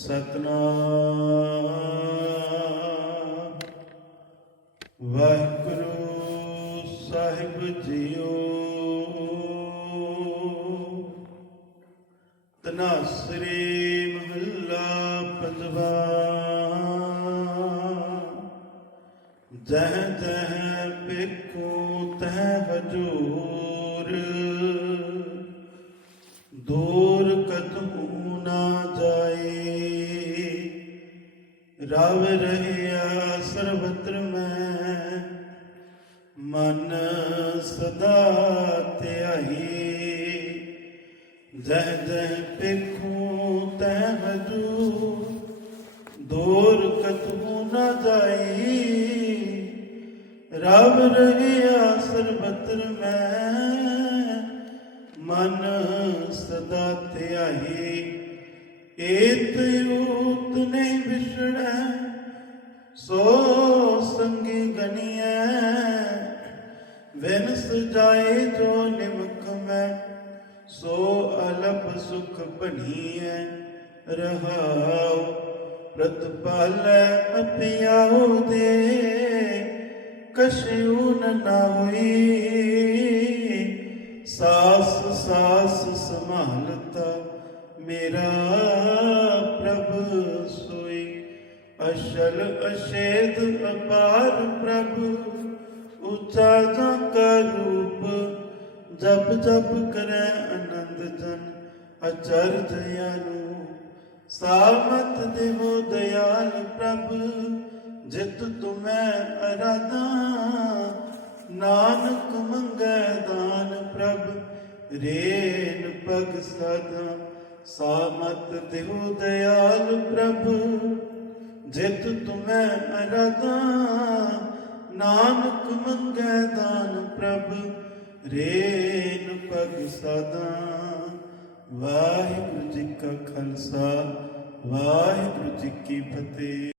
ਸਤਨਾਮ। ਵਾਹਿਗੁਰੂ ਸਾਹਿਬ JIO. ਤਨਾਸਰੀ ਮਹੱਲਾ ਪੰਜਵਾ। ਜਹ ਜਹ ਰਵ ਰਹਿਆ ਸਰਬਤਰ ਮੈਂ। ਮਨ ਸਦਾ ਧਿਆਈ। ਜਹ ਜਹ ਪਿਖੂ ਤਹ ਹਜੂ। ਦੂਰ ਕਤਹੂ ਨਾ ਜਾਈ। ਰਵ ਰਹਿਆ ਸਰਬਤਰ ਮੈਂ। ਮਨ ਸਦਾ ਧਿਆਈ। ਏਤ ਯੂਤ ਨਹੀਂ ਵਿਛੜੈ। ਸੋ ਸੰਗੀ ਗਨੀਐ ਵਿਨ ਸਜਾਏ ਜੋ ਨਿਮਕ ਮੈਂ, ਸੋ ਅਲਪ ਸੁਖ ਬਨੀਐ ਰਹਾਉ ਪ੍ਰਤਪਾਲੈ ਅਪਿਆਉ ਦੇ ਕਛਿਉ ਨ ਹੋਈ ਸਾਸ ਸਾਸ ਸੰਭਾਲਤਾ ਮੇਰਾ। ਅਸ਼ਲ ਅਸ਼ੇਦ ਅਪਾਰ ਪ੍ਰਭ, ਉੱਚਾ ਜਾ ਕਾ ਰੂਪ, ਜਪ ਜਪ ਕਰੈ ਆਨੰਦ ਜਨ ਅਚਰਜ ਅਨੂ ਸਾਮਤ ਦੇਵੋ ਦਇਆਲ ਪ੍ਰਭ, ਜਿਤ ਤੁਮੈ ਅਰਾਧਾ। ਨਾਨਕ ਮੰਗੈ ਦਾਨ ਪ੍ਰਭ, ਰੇਨ ਪਗ ਸਦਾ ਸਾਮਤ ਦੇਵੋ ਦਇਆਲ ਪ੍ਰਭ ਜਿਤ ਤੁਮੈ ਅਰਾਧਾ ਨਾਨਕ ਮੰਗੈ ਦਾਨ ਪ੍ਰਭ, ਰੇਨ ਪਗ ਸਦਾ। ਵਾਹਿਗੁਰੂ ਜੀ ਕਾ ਖਾਲਸਾ, ਵਾਹਿਗੁਰੂ ਜੀ ਕੀ ਫਤਿਹ।